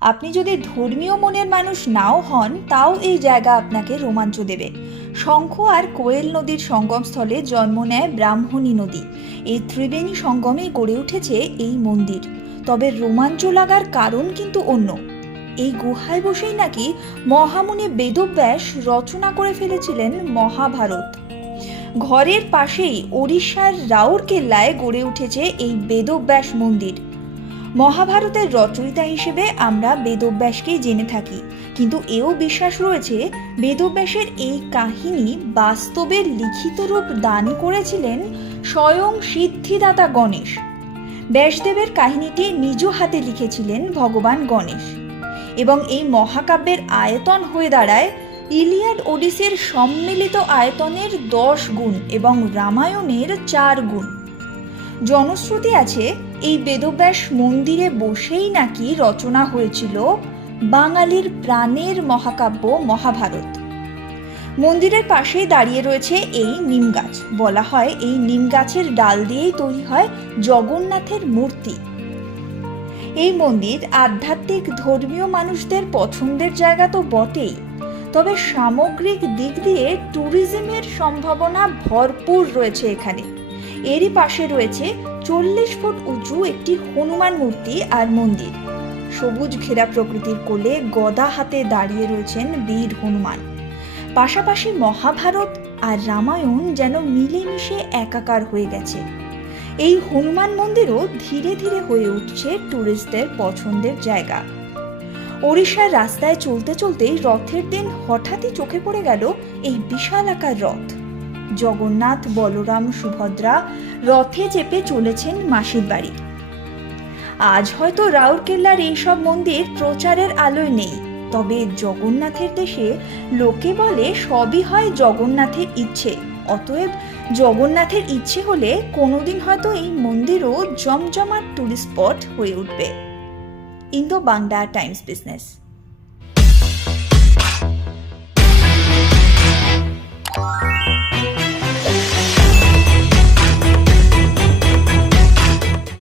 আপনি যদি ধর্মীয় মনের মানুষ নাও হন, তাও এই জায়গা আপনাকে রোমাঞ্চ দেবে। শঙ্খ আর কোয়েল নদীর সঙ্গমস্থলে জন্ম নেয় ব্রাহ্মণী নদী। এই ত্রিবেণী সঙ্গমে গড়ে উঠেছে এই মন্দির। তবে রোমাঞ্চ লাগার কারণ কিন্তু অন্য। এই গুহায় বসেই নাকি মহামুনি বেদব্যাস রচনা করে ফেলেছিলেন মহাভারত। ঘরের পাশেই ওড়িশার রাউরকেল্লায় গড়ে উঠেছে এই বেদব্যাস মন্দির। মহাভারতের রচয়িতা হিসেবে আমরা বেদব্যাসকেই জেনে থাকি। কিন্তু এও বিশ্বাস রয়েছে, বেদব্যাসের এই কাহিনী বাস্তবের লিখিত রূপ দান করেছিলেন স্বয়ং সিদ্ধিদাতা গণেশ। ব্যাসদেবের কাহিনীটি নিজ হাতে লিখেছিলেন ভগবান গণেশ। এবং এই মহাকাব্যের আয়তন হয়ে দাঁড়ায় ইলিয়াড ওডিসের সম্মিলিত আয়তনের দশ গুণ এবং রামায়ণের চার গুণ। জনশ্রুতি আছে এই বেদব্যাস মন্দিরে বসেই নাকি রচনা হয়েছিল বাঙালির প্রাণের মহাকাব্য মহাভারত। মন্দিরের পাশেই দাঁড়িয়ে রয়েছে এই নিম গাছ। বলা হয় এই নিম গাছের ডাল দিয়েই তৈরি হয় জগন্নাথের মূর্তি। এই মন্দির আধ্যাত্মিক ধর্মীয় মানুষদের পছন্দের জায়গা তো বটেই। তবে সামগ্রিক দিক দিয়ে ট্যুরিজমের সম্ভাবনা ভরপুর রয়েছে এখানে। এরই পাশে রয়েছে চল্লিশ ফুট উঁচু একটি হনুমান মূর্তি আর মন্দির। সবুজ ঘেরা প্রকৃতির কোলে গদা হাতে দাঁড়িয়ে রয়েছেন বীর হনুমান। পাশাপাশি মহাভারত আর রামায়ণ যেন মিলেমিশে একাকার হয়ে গেছে। এই হনুমান মন্দিরও ধীরে ধীরে হয়ে উঠছে ট্যুরিস্টদের পছন্দের জায়গা। ওড়িশার রাস্তায় চলতে চলতেই রথের দিন হঠাৎই চোখে পড়ে গেল এই বিশাল আকার রথ। জগন্নাথ বলরাম সুভদ্রা রথে চেপে চলেছেন মাসির বাড়ি। আজ হয়তো রাউরকেল্লার এইসব মন্দির প্রচারের আলোয় নেই, তবে জগন্নাথের দেশে লোকে বলে সবই হয় জগন্নাথের ইচ্ছে। অতএব জগন্নাথের ইচ্ছে হলে কোনোদিন হয়তো এই মন্দিরও জমজমাট টুরিস্ট স্পট হয়ে উঠবে। Indo Bangla Times business.